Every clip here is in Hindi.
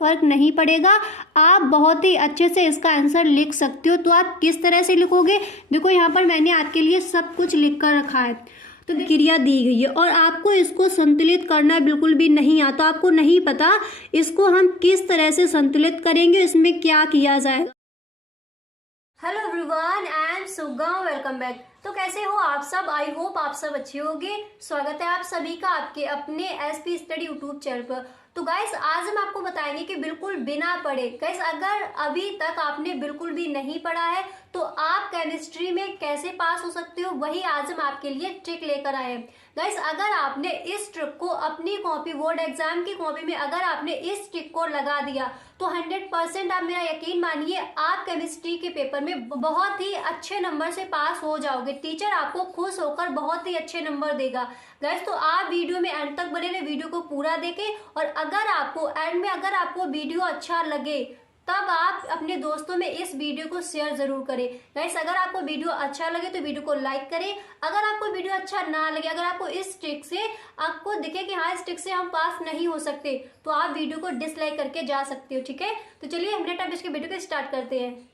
फर्क नहीं पड़ेगा, आप बहुत ही अच्छे से इसका आंसर लिख सकते हो। तो आप किस तरह से लिखोगे, देखो यहाँ पर मैंने आपके लिए सब कुछ लिख कर रखा है। तो क्रिया दी गई है और आपको इसको संतुलित करना बिल्कुल भी नहीं आता, आपको नहीं पता इसको हम किस तरह से संतुलित करेंगे, इसमें क्या किया जाएगा। Hello everyone, I am Suga, welcome back. तो कैसे हो आप सब, आई होप आप सब अच्छे होंगे। स्वागत है आप सभी का आपके अपने एसपी स्टडी यूट्यूब चैनल पर। तो गाइस आज हम आपको बताएंगे कि बिल्कुल बिना पढ़े, गाइस अगर अभी तक आपने बिल्कुल भी नहीं पढ़ा है तो आप केमिस्ट्री में कैसे पास हो सकते हो, वही आज हम आपके लिए ट्रिक लेकर आए हैं। गाइस अगर आपने इस ट्रिक को अपनी कॉपी, बोर्ड एग्जाम की कॉपी में अगर आपने इस ट्रिक को लगा दिया तो 100% आप मेरा यकीन मानिए आप केमिस्ट्री के पेपर में बहुत ही अच्छे नंबर से पास हो जाओगे। टीचर आपको खुश होकर बहुत ही अच्छे नंबर देगा। गाइस तो आप वीडियो में एंड तक बने रहे, वीडियो को पूरा देखें और अगर आपको एंड में अगर आपको वीडियो अच्छा लगे तब आप अपने दोस्तों में इस वीडियो को शेयर जरूर करें। गाइस अगर आपको वीडियो अच्छा लगे तो वीडियो को लाइक करें, अगर आपको वीडियो अच्छा ना लगे, अगर आपको इस ट्रिक से आपको दिखे कि हाँ इस ट्रिक से हम पास नहीं हो सकते तो आप वीडियो को डिसलाइक करके जा सकते हो, ठीक है। तो चलिए हम टाइम इसके वीडियो को स्टार्ट करते हैं।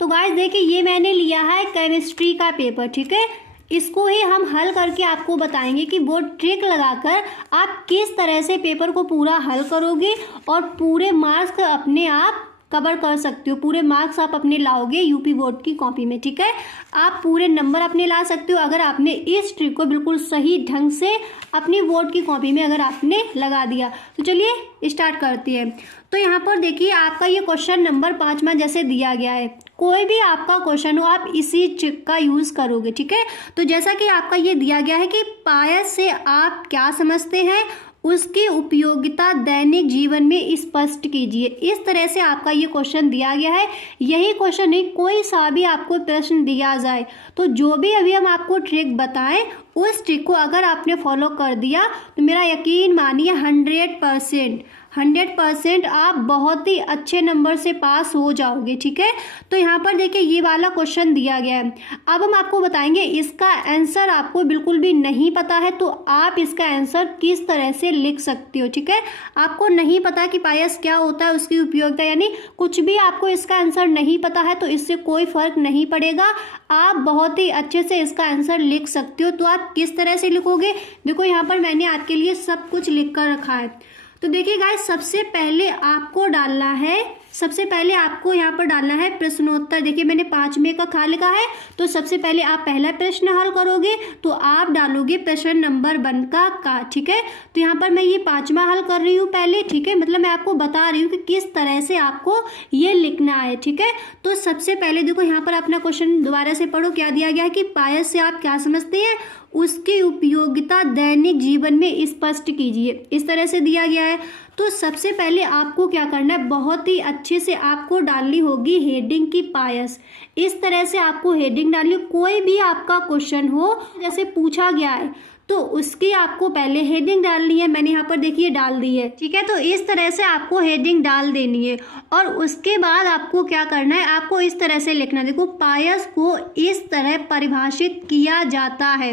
तो गाइस देखिए ये मैंने लिया है केमिस्ट्री का पेपर, ठीक है। इसको ही हम हल करके आपको बताएंगे कि वो ट्रिक लगाकर आप किस तरह से पेपर को पूरा हल करोगे और पूरे मार्क्स अपने आप कवर कर सकते हो, पूरे मार्क्स आप अपने लाओगे यूपी बोर्ड की कॉपी में, ठीक है। आप पूरे नंबर अपने ला सकते हो अगर आपने इस ट्रिक को बिल्कुल सही ढंग से अपनी बोर्ड की कॉपी में अगर आपने लगा दिया। तो चलिए स्टार्ट करते हैं। तो यहाँ पर देखिए आपका ये क्वेश्चन नंबर 5 में जैसे दिया गया है, कोई भी आपका क्वेश्चन हो आप इसी ट्रिक का यूज़ करोगे, ठीक है। तो जैसा कि आपका ये दिया गया है कि पायस से आप क्या समझते हैं, उसकी उपयोगिता दैनिक जीवन में स्पष्ट कीजिए। इस तरह से आपका ये क्वेश्चन दिया गया है। यही क्वेश्चन नहीं, कोई सा भी आपको प्रश्न दिया जाए तो जो भी अभी हम आपको ट्रिक बताएं उस ट्रिक को अगर आपने फॉलो कर दिया तो मेरा यकीन मानिए 100% आप बहुत ही अच्छे नंबर से पास हो जाओगे, ठीक है। तो यहाँ पर देखिए ये वाला क्वेश्चन दिया गया है। अब हम आपको बताएंगे इसका आंसर आपको बिल्कुल भी नहीं पता है तो आप इसका आंसर किस तरह से लिख सकते हो, ठीक है। आपको नहीं पता कि पायस क्या होता है, उसकी उपयोगिता, यानी कुछ भी आपको इसका आंसर नहीं पता है तो इससे कोई फर्क नहीं पड़ेगा, आप बहुत ही अच्छे से इसका आंसर लिख सकते हो। तो आप किस तरह से लिखोगे, देखो यहाँ पर मैंने आपके लिए सब कुछ लिख कर रखा है। तो देखिए गाइस सबसे पहले आपको यहाँ पर डालना है प्रश्नोत्तर। देखिए मैंने 5 में का खा लिखा है तो सबसे पहले आप पहला प्रश्न हल करोगे तो आप डालोगे प्रश्न नंबर 1 का, ठीक है। तो यहाँ पर मैं ये 5वां हल कर रही हूँ पहले, ठीक है, मतलब मैं आपको बता रही हूँ कि किस तरह से आपको ये लिखना है, ठीक है। तो सबसे पहले देखो यहाँ पर अपना क्वेश्चन दोबारा से पढ़ो, क्या दिया गया है कि पायस से आप क्या समझते हैं, उसकी उपयोगिता दैनिक जीवन में स्पष्ट कीजिए, इस तरह से दिया गया है। तो सबसे पहले आपको क्या करना है, बहुत ही अच्छे से आपको डालनी होगी हेडिंग की पायस। इस तरह से आपको हेडिंग डालनी, कोई भी आपका क्वेश्चन हो जैसे पूछा गया है तो उसकी आपको पहले हेडिंग डालनी है। मैंने यहाँ पर देखिए डाल दी है, ठीक है। तो इस तरह से आपको हेडिंग डाल देनी है और उसके बाद आपको क्या करना है, आपको इस तरह से लिखना है। देखो पायस को इस तरह परिभाषित किया जाता है,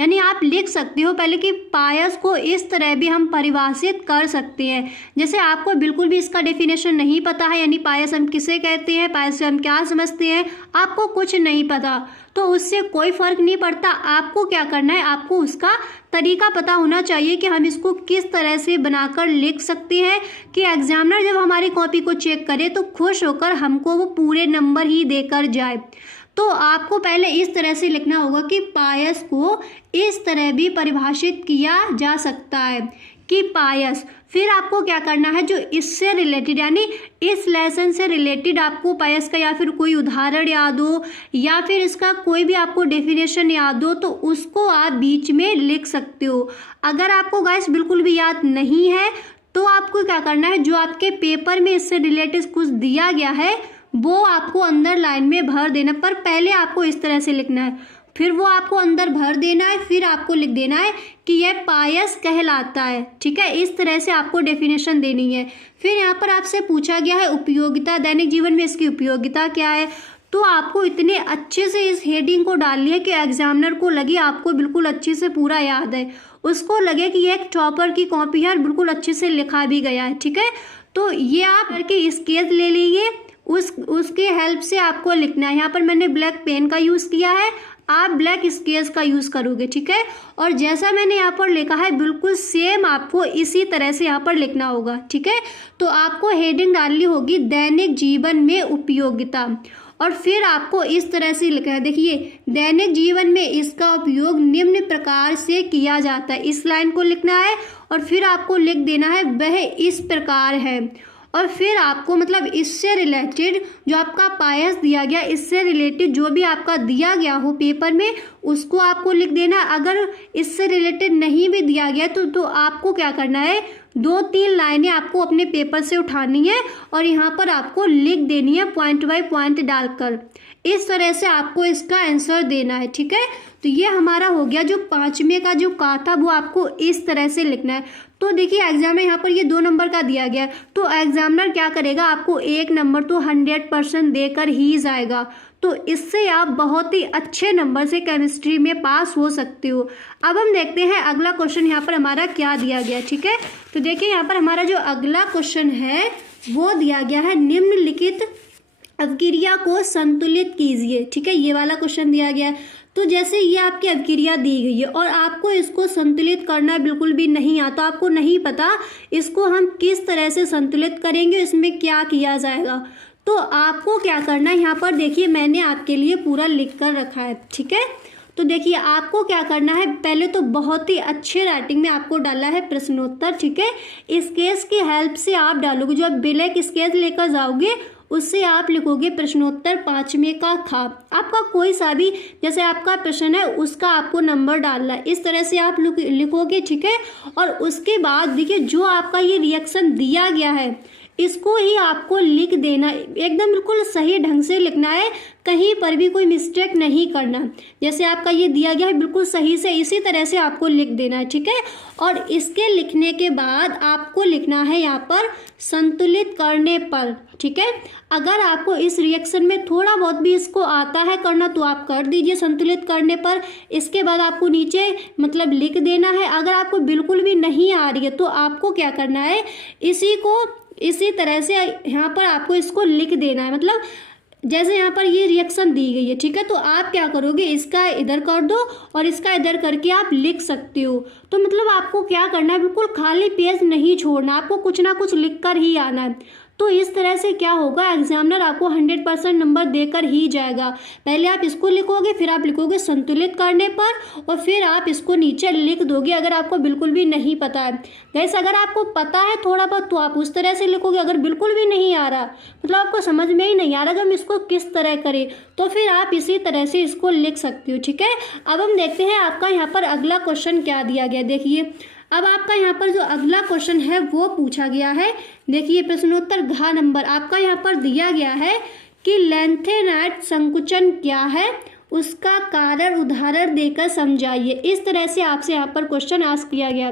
यानी आप लिख सकते हो पहले कि पायस को इस तरह भी हम परिभाषित कर सकते हैं। जैसे आपको बिल्कुल भी इसका डेफिनेशन नहीं पता है, यानी पायस हम किसे कहते हैं, पायस से हम क्या समझते हैं, आपको कुछ नहीं पता तो उससे कोई फर्क नहीं पड़ता। आपको क्या करना है, आपको उसका तरीका पता होना चाहिए कि हम इसको किस तरह से बनाकर लिख सकते हैं कि एग्जामिनर जब हमारी कॉपी को चेक करे तो खुश होकर हमको वो पूरे नंबर ही देकर जाए। तो आपको पहले इस तरह से लिखना होगा कि पायस को इस तरह भी परिभाषित किया जा सकता है कि पायस, फिर आपको क्या करना है, जो इससे रिलेटेड यानी इस लेसन से रिलेटेड आपको पायस का या फिर कोई उदाहरण याद हो या फिर इसका कोई भी आपको डेफिनेशन याद हो तो उसको आप बीच में लिख सकते हो। अगर आपको गाइस बिल्कुल भी याद नहीं है तो आपको क्या करना है, जो आपके पेपर में इससे रिलेटेड कुछ दिया गया है वो आपको अंदर लाइन में भर देना, पर पहले आपको इस तरह से लिखना है, फिर वो आपको अंदर भर देना है, फिर आपको लिख देना है कि यह पायस कहलाता है, ठीक है। इस तरह से आपको डेफिनेशन देनी है। फिर यहाँ पर आपसे पूछा गया है उपयोगिता, दैनिक जीवन में इसकी उपयोगिता क्या है, तो आपको इतने अच्छे से इस हेडिंग को डालनी है कि एग्जामिनर को लगे आपको बिल्कुल अच्छे से पूरा याद है। उसको लगे कि ये एक टॉपर की कॉपी है और बिल्कुल अच्छे से लिखा भी गया है, ठीक है। तो ये आप करके स्केच ले लीजिए, उसके हेल्प से आपको लिखना है। यहाँ पर मैंने ब्लैक पेन का यूज़ किया है, आप ब्लैक स्केच का यूज़ करोगे, ठीक है। और जैसा मैंने यहाँ पर लिखा है बिल्कुल सेम आपको इसी तरह से यहाँ पर लिखना होगा, ठीक है। तो आपको हेडिंग डालनी होगी दैनिक जीवन में उपयोगिता, और फिर आपको इस तरह से लिखा है, देखिए दैनिक जीवन में इसका उपयोग निम्न प्रकार से किया जाता है, इस लाइन को लिखना है। और फिर आपको लिख देना है वह इस प्रकार है, और फिर आपको मतलब इससे रिलेटेड जो आपका पायस दिया गया, इससे रिलेटेड जो भी आपका दिया गया हो पेपर में उसको आपको लिख देना। अगर इससे रिलेटेड नहीं भी दिया गया तो आपको क्या करना है, 2-3 लाइनें आपको अपने पेपर से उठानी है और यहाँ पर आपको लिख देनी है पॉइंट बाय पॉइंट डालकर। इस तरह से आपको इसका आंसर देना है, ठीक है। तो ये हमारा हो गया जो 5वें का जो का था वो आपको इस तरह से लिखना है। तो देखिए एग्जाम में यहाँ पर ये 2 नंबर का दिया गया है, तो एग्जामिनर क्या करेगा, आपको 1 नंबर तो 100% देकर ही जाएगा। तो इससे आप बहुत ही अच्छे नंबर से केमिस्ट्री में पास हो सकते हो। अब हम देखते हैं अगला क्वेश्चन यहाँ पर हमारा क्या दिया गया, ठीक है। तो देखिए यहाँ पर हमारा जो अगला क्वेश्चन है वो दिया गया है निम्नलिखित अवक्रिया को संतुलित कीजिए, ठीक है। ये वाला क्वेश्चन दिया गया है। तो जैसे ये आपकी अवक्रिया दी गई है और आपको इसको संतुलित करना बिल्कुल भी नहीं आता, आपको नहीं पता इसको हम किस तरह से संतुलित करेंगे, इसमें क्या किया जाएगा। तो आपको क्या करना है, यहाँ पर देखिए मैंने आपके लिए पूरा लिख कर रखा है, ठीक है। तो देखिए आपको क्या करना है, पहले तो बहुत ही अच्छे राइटिंग में आपको डाला है प्रश्नोत्तर, ठीक है। स्केच की हेल्प से आप डालोगे, जो आप ब्लैक स्केच लेकर जाओगे उससे आप लिखोगे प्रश्नोत्तर 5वें का खा। आपका कोई सा भी जैसे आपका प्रश्न है उसका आपको नंबर डालना है, इस तरह से आप लिखोगे, ठीक है। और उसके बाद देखिए जो आपका ये रिएक्शन दिया गया है इसको ही आपको लिख देना, एकदम बिल्कुल सही ढंग से लिखना है, कहीं पर भी कोई मिस्टेक नहीं करना। जैसे आपका ये दिया गया है बिल्कुल सही से इसी तरह से आपको लिख देना है, ठीक है। और इसके लिखने के बाद आपको लिखना है यहाँ पर संतुलित करने पर, ठीक है। अगर आपको इस रिएक्शन में थोड़ा बहुत भी इसको आता है करना तो आप कर दीजिए संतुलित करने पर। इसके बाद आपको नीचे मतलब लिख देना है। अगर आपको बिल्कुल भी नहीं आ रही है तो आपको क्या करना है, इसी तरह से यहाँ पर आपको इसको लिख देना है। मतलब जैसे यहाँ पर ये रिएक्शन दी गई है, ठीक है। तो आप क्या करोगे, इसका इधर कर दो और इसका इधर करके आप लिख सकते हो। तो मतलब आपको क्या करना है, बिल्कुल खाली पेज नहीं छोड़ना, आपको कुछ ना कुछ लिख कर ही आना है। तो इस तरह से क्या होगा, एग्जामिनर आपको 100% नंबर देकर ही जाएगा। पहले आप इसको लिखोगे, फिर आप लिखोगे संतुलित करने पर, और फिर आप इसको नीचे लिख दोगे अगर आपको बिल्कुल भी नहीं पता है। गैस अगर आपको पता है थोड़ा बहुत तो आप उस तरह से लिखोगे, अगर बिल्कुल भी नहीं आ रहा मतलब आपको समझ में ही नहीं आ रहा कि हम इसको किस तरह करें तो फिर आप इसी तरह से इसको लिख सकते हो, ठीक है। अब हम देखते हैं आपका यहाँ पर अगला क्वेश्चन क्या दिया गया। देखिए अब आपका यहाँ पर जो अगला क्वेश्चन है वो पूछा गया है। देखिए प्रश्नोत्तर घ नंबर आपका यहाँ पर दिया गया है कि लेंथेनाइट संकुचन क्या है, उसका कारण उदाहरण देकर समझाइए। इस तरह से आपसे यहाँ पर क्वेश्चन आस्क किया गया।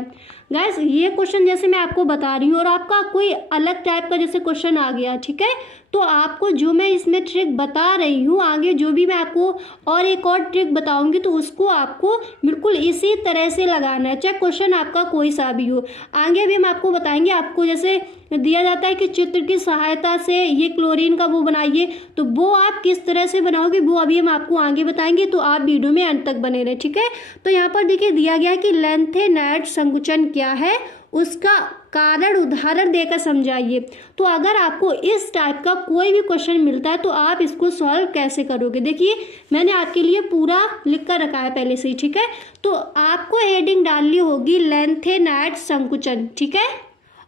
गाइस ये क्वेश्चन जैसे मैं आपको बता रही हूँ और आपका कोई अलग टाइप का जैसे क्वेश्चन आ गया, ठीक है। तो आपको जो मैं इसमें ट्रिक बता रही हूँ आगे जो भी मैं आपको और एक और ट्रिक बताऊंगी तो उसको आपको बिल्कुल इसी तरह से लगाना है, चाहे क्वेश्चन आपका कोई सा भी हो। आगे भी हम आपको बताएंगे, आपको जैसे दिया जाता है कि चित्र की सहायता से ये क्लोरीन का वो बनाइए, तो वो आप किस तरह से बनाओगे वो अभी हम आपको आगे बताएंगे, तो आप वीडियो में अंत तक बने रहे, ठीक है। तो यहाँ पर देखिए दिया गया है कि लेंथेनाइट संकुचन क्या है, उसका कारण उदाहरण देकर समझाइए। तो अगर आपको इस टाइप का कोई भी क्वेश्चन मिलता है तो आप इसको सॉल्व कैसे करोगे, देखिए मैंने आपके लिए पूरा लिख कर रखा है पहले से ही, ठीक है। तो आपको हेडिंग डालनी होगी लेंथेनाइट संकुचन, ठीक है।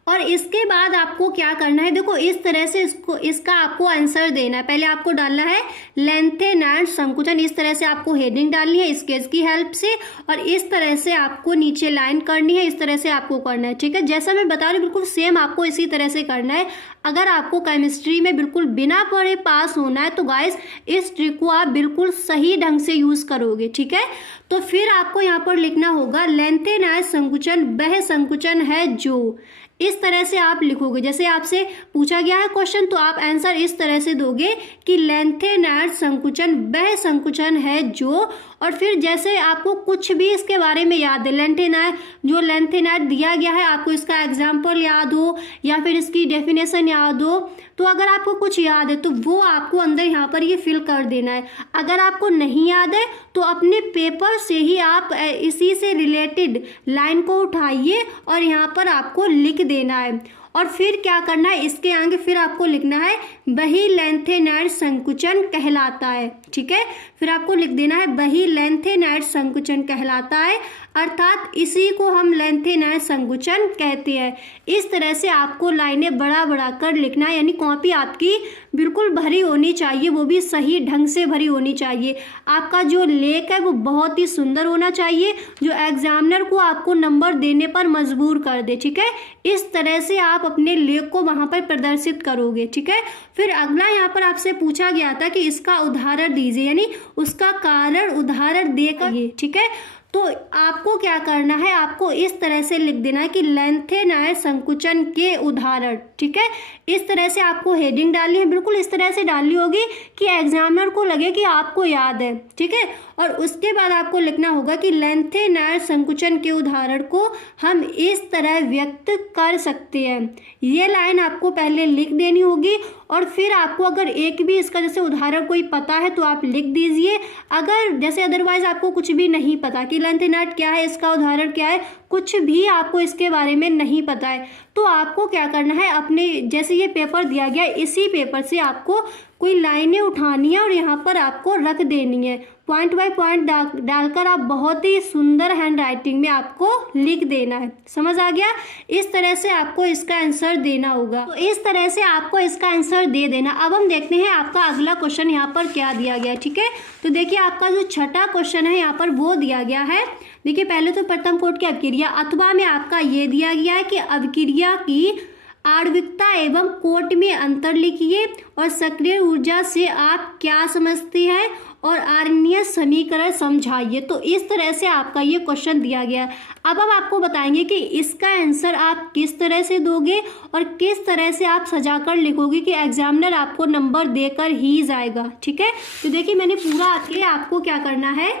और इसके बाद आपको क्या करना है, देखो इस तरह से इसका आपको आंसर देना है। पहले आपको डालना है लेंथेनाइट संकुचन, इस तरह से आपको हेडिंग डालनी है स्केच की हेल्प से, और इस तरह से आपको नीचे लाइन करनी है, इस तरह से आपको करना है, ठीक है। जैसा मैं बता रही हूँ बिल्कुल सेम आपको इसी तरह से करना है। अगर आपको केमिस्ट्री में बिल्कुल बिना पढ़े पास होना है तो गाइस इस ट्रिक को आप बिल्कुल सही ढंग से यूज़ करोगे, ठीक है। तो फिर आपको यहाँ पर लिखना होगा लेंथेनाइट संकुचन वह संकुचन है जो इस तरह से आप लिखोगे। जैसे आपसे पूछा गया है क्वेश्चन तो आप आंसर इस तरह से दोगे कि लेंथेनायड संकुचन वह संकुचन है जो, और फिर जैसे आपको कुछ भी इसके बारे में याद है, लेंथेनायड दिया गया है, आपको इसका एग्जाम्पल याद हो या फिर इसकी डेफिनेशन याद हो, तो अगर आपको कुछ याद है तो वो आपको अंदर यहाँ पर ये फिल कर देना है। अगर आपको नहीं याद है तो अपने पेपर से ही आप इसी से रिलेटेड लाइन को उठाइए और यहाँ पर आपको लिख देना है। और फिर क्या करना है, इसके आगे फिर आपको लिखना है वही लेंथेनायड संकुचन कहलाता है। ठीक है, फिर आपको लिख देना है वही लेंथेनायड संकुचन कहलाता है, अर्थात इसी को हम लेंथेनायड संकुचन कहते हैं। इस तरह से आपको लाइनें बड़ा बड़ा कर लिखना है, यानी कॉपी आपकी बिल्कुल भरी होनी चाहिए, वो भी सही ढंग से भरी होनी चाहिए। आपका जो लेख है वो बहुत ही सुंदर होना चाहिए, जो एग्जामिनर को आपको नंबर देने पर मजबूर कर दे। ठीक है, इस तरह से आप अपने लेख को वहाँ पर प्रदर्शित करोगे। ठीक है, फिर अगला यहाँ पर आपसे पूछा गया था कि इसका उदाहरण दीजिए, यानी उसका कारण उदाहरण देकर। ठीक है, तो आपको क्या करना है, आपको इस तरह से लिख देना है कि लेंथेनायड संकुचन के उदाहरण। ठीक है, इस तरह से आपको हेडिंग डालनी है, बिल्कुल इस तरह से डालनी होगी कि एग्जामिनर को लगे कि आपको याद है। ठीक है, और उसके बाद आपको लिखना होगा कि लेंथेनायड संकुचन के उदाहरण को हम इस तरह व्यक्त कर सकते हैं। ये लाइन आपको पहले लिख देनी होगी और फिर आपको अगर एक भी इसका जैसे उदाहरण कोई पता है तो आप लिख दीजिए। अगर जैसे अदरवाइज आपको कुछ भी नहीं पता कि लेंथेनायड क्या है, इसका उदाहरण क्या है, कुछ भी आपको इसके बारे में नहीं पता है, तो आपको क्या करना है, अपने जैसे ये पेपर दिया गया इसी पेपर से आपको कोई लाइनें उठानी है और यहाँ पर आपको रख देनी है। पॉइंट बाय पॉइंट डालकर आप बहुत ही सुंदर हैंड राइटिंग में आपको लिख देना है। समझ आ गया? इस तरह से आपको इसका आंसर देना होगा। तो इस तरह से आपको इसका आंसर दे देना। अब हम देखते हैं आपका अगला क्वेश्चन यहाँ पर क्या दिया गया है। ठीक है, तो देखिए आपका जो छठा क्वेश्चन है यहाँ पर वो दिया गया है। देखिए पहले तो प्रथम कोट की अवक्रिया अथवा में आपका ये दिया गया है कि अवक्रिया की आणविकता एवं कोट में अंतर लिखिए और सक्रिय ऊर्जा से आप क्या समझते हैं और आर्यनीय समीकरण समझाइए। तो इस तरह से आपका ये क्वेश्चन दिया गया है। अब हम आपको बताएंगे कि इसका आंसर आप किस तरह से दोगे और किस तरह से आप सजाकर लिखोगे कि एग्जामिनर आपको नंबर देकर ही जाएगा। ठीक है, तो देखिए मैंने पूरा आपको क्या करना है,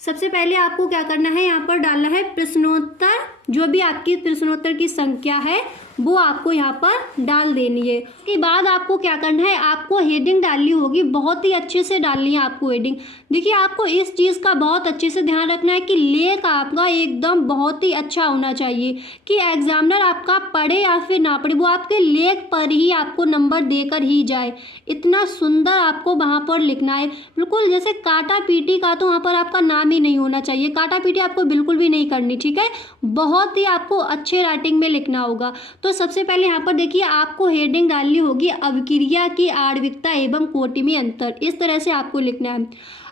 सबसे पहले आपको क्या करना है, यहाँ पर डालना है प्रश्नोत्तर, जो भी आपकी प्रश्नोत्तर की संख्या है वो आपको यहाँ पर डाल देनी है। उसके बाद आपको क्या करना है, आपको हेडिंग डालनी होगी, बहुत ही अच्छे से डालनी है आपको हेडिंग। देखिए आपको इस चीज़ का बहुत अच्छे से ध्यान रखना है कि लेख आपका एकदम बहुत ही अच्छा होना चाहिए, कि एग्जामिनर आपका पढ़े या फिर ना पढ़े, वो आपके लेख पर ही आपको नंबर देकर ही जाए। इतना सुंदर आपको वहाँ पर लिखना है, बिल्कुल जैसे काटा पीटी का तो वहाँ पर आपका नाम ही नहीं होना चाहिए, काटा पीटी आपको बिल्कुल भी नहीं करनी। ठीक है, बहुत ही आपको अच्छे राइटिंग में लिखना होगा। तो सबसे पहले यहाँ पर देखिए आपको हेडिंग डालनी होगी अवक्रिया की आणविकता एवं कोटि में अंतर। इस तरह से आपको लिखना है।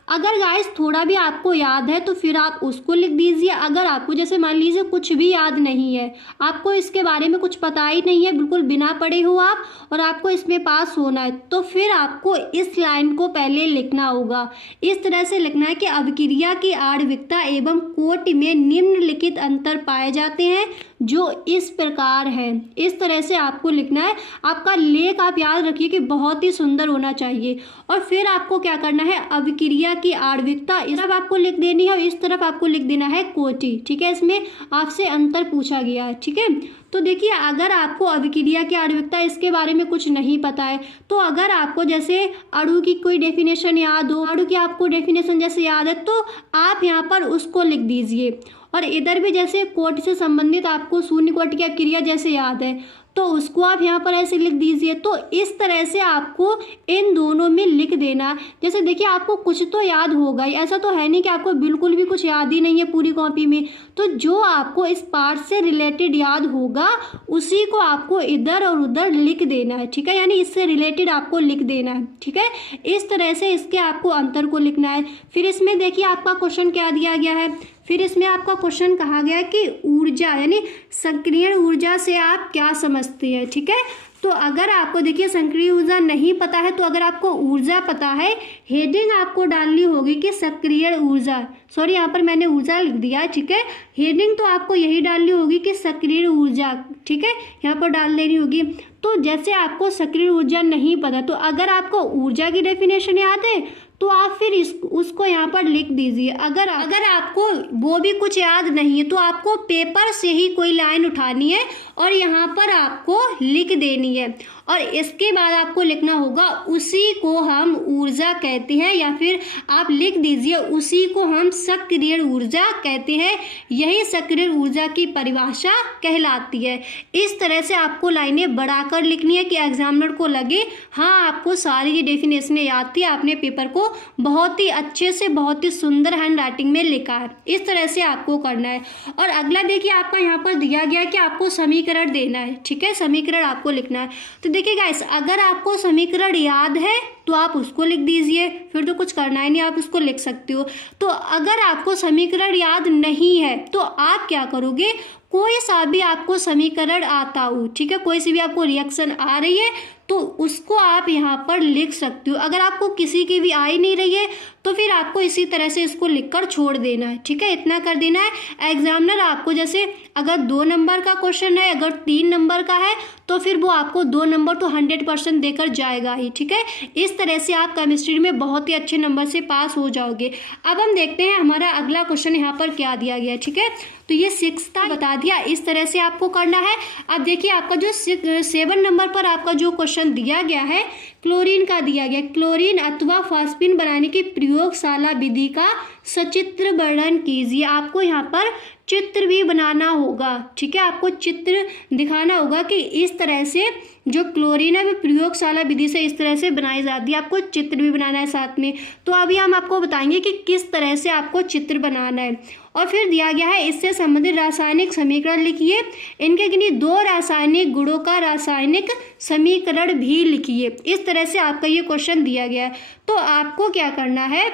अगर गाइस थोड़ा भी आपको याद है तो फिर आप उसको लिख दीजिए। अगर आपको जैसे मान लीजिए कुछ भी याद नहीं है, आपको इसके बारे में कुछ पता ही नहीं है, बिल्कुल बिना पढ़े हो आप, और आपको इसमें पास होना है, तो फिर आपको इस लाइन को पहले लिखना होगा। इस तरह से लिखना है कि अवक्रिया की आणविकता एवं कोटि में निम्नलिखित अंतर पाए जाते हैं जो इस प्रकार है। इस तरह से आपको लिखना है। आपका लेख आप याद रखिए कि बहुत ही सुंदर होना चाहिए। और फिर आपको क्या करना है, अवक्रिया की आणविकता इस तरफ आपको लिख देनी है और इस तरफ आपको लिख देना है कोटि। ठीक है, इसमें आपसे अंतर पूछा गया है। ठीक है, तो देखिए अगर आपको अवक्रिया की आणविकता इसके बारे में कुछ नहीं पता है, तो अगर आपको जैसे अणु की कोई डेफिनेशन याद हो, अणु की आपको डेफिनेशन जैसे याद है, तो आप यहाँ पर उसको लिख दीजिए। और इधर भी जैसे कोटि से संबंधित आपको शून्य कोटि की अवक्रिया जैसे याद है, तो उसको आप यहाँ पर ऐसे लिख दीजिए। तो इस तरह से आपको इन दोनों में लिख देना। जैसे देखिए आपको कुछ तो याद होगा ही, ऐसा तो है नहीं कि आपको बिल्कुल भी कुछ याद ही नहीं है पूरी कॉपी में। तो जो आपको इस पार्ट से रिलेटेड याद होगा उसी को आपको इधर और उधर लिख देना है। ठीक है, यानी इससे रिलेटेड आपको लिख देना है। ठीक है, इस तरह से इसके आपको अंतर को लिखना है। फिर इसमें देखिए आपका क्वेश्चन क्या दिया गया है, फिर इसमें आपका क्वेश्चन कहा गया है कि ऊर्जा यानी सक्रिय ऊर्जा से आप क्या समझते हैं। ठीक है, तो अगर आपको देखिए सक्रिय ऊर्जा नहीं पता है, तो अगर आपको ऊर्जा पता है, हेडिंग आपको डालनी होगी कि सक्रिय ऊर्जा, सॉरी यहाँ पर मैंने ऊर्जा लिख दिया, ठीक है। हेडिंग तो आपको यही डालनी होगी कि सक्रिय ऊर्जा, ठीक है, यहाँ पर डाल देनी होगी। तो जैसे आपको सक्रिय ऊर्जा नहीं पता, तो अगर आपको ऊर्जा की डेफिनेशन याद है तो आप फिर उसको यहाँ पर लिख दीजिए। अगर आपको वो भी कुछ याद नहीं है तो आपको पेपर से ही कोई लाइन उठानी है और यहाँ पर आपको लिख देनी है, और इसके बाद आपको लिखना होगा उसी को हम ऊर्जा कहते हैं, या फिर आप लिख दीजिए उसी को हम सक्रिय ऊर्जा कहते हैं, यही सक्रिय ऊर्जा की परिभाषा कहलाती है। इस तरह से आपको लाइनें बढ़ाकर लिखनी है कि एग्जामिनर को लगे हाँ आपको सारी ये डेफिनेशन याद थी, आपने पेपर को बहुत ही अच्छे से बहुत ही सुंदर हैंड राइटिंग में लिखा है। इस तरह से आपको करना है। और अगला देखिए आपका यहाँ पर दिया गया है कि आपको समीकरण देना है, ठीक है, समीकरण आपको लिखना है। तो देखिए गाइस, अगर आपको समीकरण याद है तो आप उसको लिख दीजिए, फिर तो कुछ करना ही नहीं, आप उसको लिख सकते हो। तो अगर आपको समीकरण याद नहीं है तो आप क्या करोगे, कोई सा भी आपको समीकरण आता हो, ठीक है, कोई सी भी आपको रिएक्शन आ रही है तो उसको आप यहाँ पर लिख सकते हो। अगर आपको किसी की भी आ ही नहीं रही है तो फिर आपको इसी तरह से इसको लिखकर छोड़ देना है, ठीक है, इतना कर देना है। एग्जामिनर आपको जैसे अगर 2 नंबर का क्वेश्चन है, अगर 3 नंबर का है तो फिर वो आपको 2 नंबर तो 100% देकर जाएगा ही, ठीक है। इस तरह से आप केमिस्ट्री में बहुत ही अच्छे नंबर से पास हो जाओगे। अब हम देखते हैं हमारा अगला क्वेश्चन यहाँ पर क्या दिया गया है, ठीक है। तो ये 6 था, बता दिया, इस तरह से आपको करना है। अब देखिए आपका जो 7 नंबर पर आपका जो क्वेश्चन दिया गया है क्लोरीन का दिया गया, क्लोरीन अथवा फास्फिन बनाने की प्रयोगशाला विधि का सचित्र वर्णन कीजिए। आपको यहाँ पर चित्र भी बनाना होगा, ठीक है, आपको चित्र दिखाना होगा कि इस तरह से जो क्लोरीन है वो प्रयोगशाला विधि से इस तरह से बनाई जाती है, आपको चित्र भी बनाना है साथ में। तो अभी हम आपको बताएंगे कि किस तरह से आपको चित्र बनाना है। और फिर दिया गया है इससे संबंधित रासायनिक समीकरण लिखिए, इनके किन्हीं 2 रासायनिक गुणों का रासायनिक समीकरण भी लिखिए। इस तरह से आपका ये क्वेश्चन दिया गया है। तो आपको क्या करना है,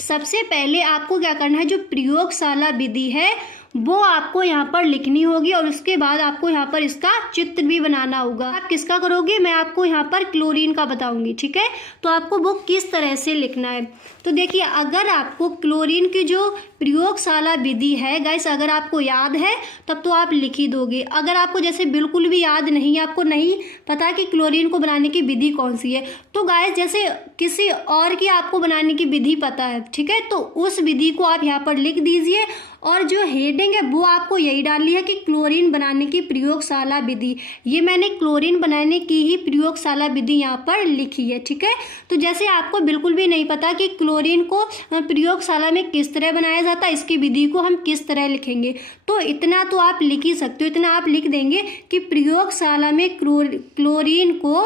सबसे पहले आपको क्या करना है, जो प्रयोगशाला विधि है वो आपको यहाँ पर लिखनी होगी, और उसके बाद आपको यहाँ पर इसका चित्र भी बनाना होगा। आप किसका करोगे, मैं आपको यहाँ पर क्लोरीन का बताऊंगी, ठीक है। तो आपको वो किस तरह से लिखना है, तो देखिए अगर आपको क्लोरीन की जो प्रयोगशाला विधि है गाइस अगर आपको याद है तब तो आप लिख ही दोगे। अगर आपको जैसे बिल्कुल भी याद नहीं है, आपको नहीं पता कि क्लोरीन को बनाने की विधि कौन सी है, तो गाइस जैसे किसी और की आपको बनाने की विधि पता है, ठीक है, तो उस विधि को आप यहाँ पर लिख दीजिए, और जो हेडिंग है वो आपको यही डालनी है कि क्लोरीन बनाने की प्रयोगशाला विधि। ये मैंने क्लोरीन बनाने की ही प्रयोगशाला विधि यहाँ पर लिखी है, ठीक है। तो जैसे आपको बिल्कुल भी नहीं पता कि क्लोरीन को प्रयोगशाला में किस तरह बनाया जाता है, इसकी विधि को हम किस तरह लिखेंगे, तो इतना तो आप लिख ही सकते हो। इतना आप लिख देंगे कि प्रयोगशाला में क्लोरीन को,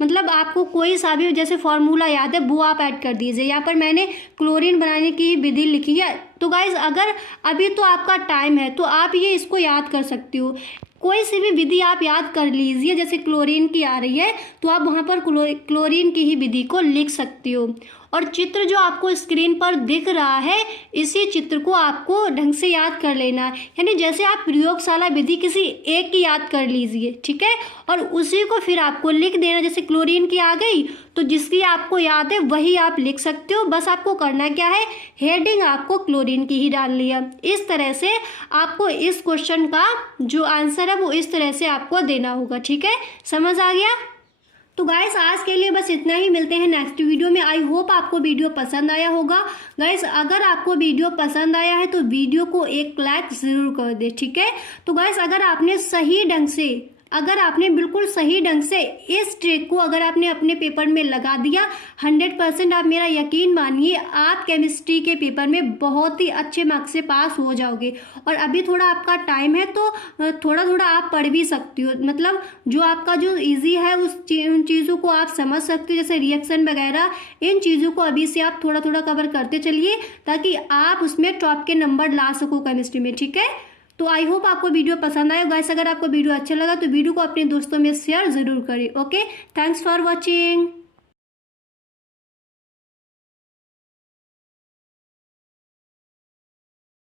मतलब आपको कोई सा भी जैसे फॉर्मूला याद है वो आप ऐड कर दीजिए। यहाँ पर मैंने क्लोरीन बनाने की विधि लिखी है। तो गाइज अगर अभी तो आपका टाइम है तो आप ये इसको याद कर सकती हो, कोई सी भी विधि आप याद कर लीजिए। जैसे क्लोरीन की आ रही है तो आप वहाँ पर क्लोरीन की ही विधि को लिख सकती हो। और चित्र जो आपको स्क्रीन पर दिख रहा है इसी चित्र को आपको ढंग से याद कर लेना है, यानी जैसे आप प्रयोगशाला विधि किसी एक की याद कर लीजिए, ठीक है, और उसी को फिर आपको लिख देना। जैसे क्लोरीन की आ गई तो जिसकी आपको याद है वही आप लिख सकते हो। बस आपको करना क्या है, हेडिंग आपको क्लोरीन की ही डालनी है। इस तरह से आपको इस क्वेश्चन का जो आंसर है वो इस तरह से आपको देना होगा, ठीक है, समझ आ गया। तो गाइस आज के लिए बस इतना ही, मिलते हैं नेक्स्ट वीडियो में। आई होप आपको वीडियो पसंद आया होगा। गाइस अगर आपको वीडियो पसंद आया है तो वीडियो को एक लाइक ज़रूर कर दे, ठीक है। तो गाइस अगर आपने सही ढंग से, अगर आपने बिल्कुल सही ढंग से इस ट्रिक को अगर आपने अपने पेपर में लगा दिया 100%, आप मेरा यकीन मानिए आप केमिस्ट्री के पेपर में बहुत ही अच्छे मार्क्स से पास हो जाओगे। और अभी थोड़ा आपका टाइम है तो थोड़ा थोड़ा आप पढ़ भी सकती हो, मतलब जो आपका जो इजी है उस चीज़ों को आप समझ सकते हो, जैसे रिएक्शन वगैरह, इन चीज़ों को अभी से आप थोड़ा थोड़ा कवर करते चलिए ताकि आप उसमें टॉप के नंबर ला सको केमिस्ट्री में, ठीक है। तो आई होप आपको वीडियो पसंद आया। गाइस अगर आपको वीडियो अच्छा लगा तो वीडियो को अपने दोस्तों में शेयर ज़रूर करें। Okay, thanks for watching.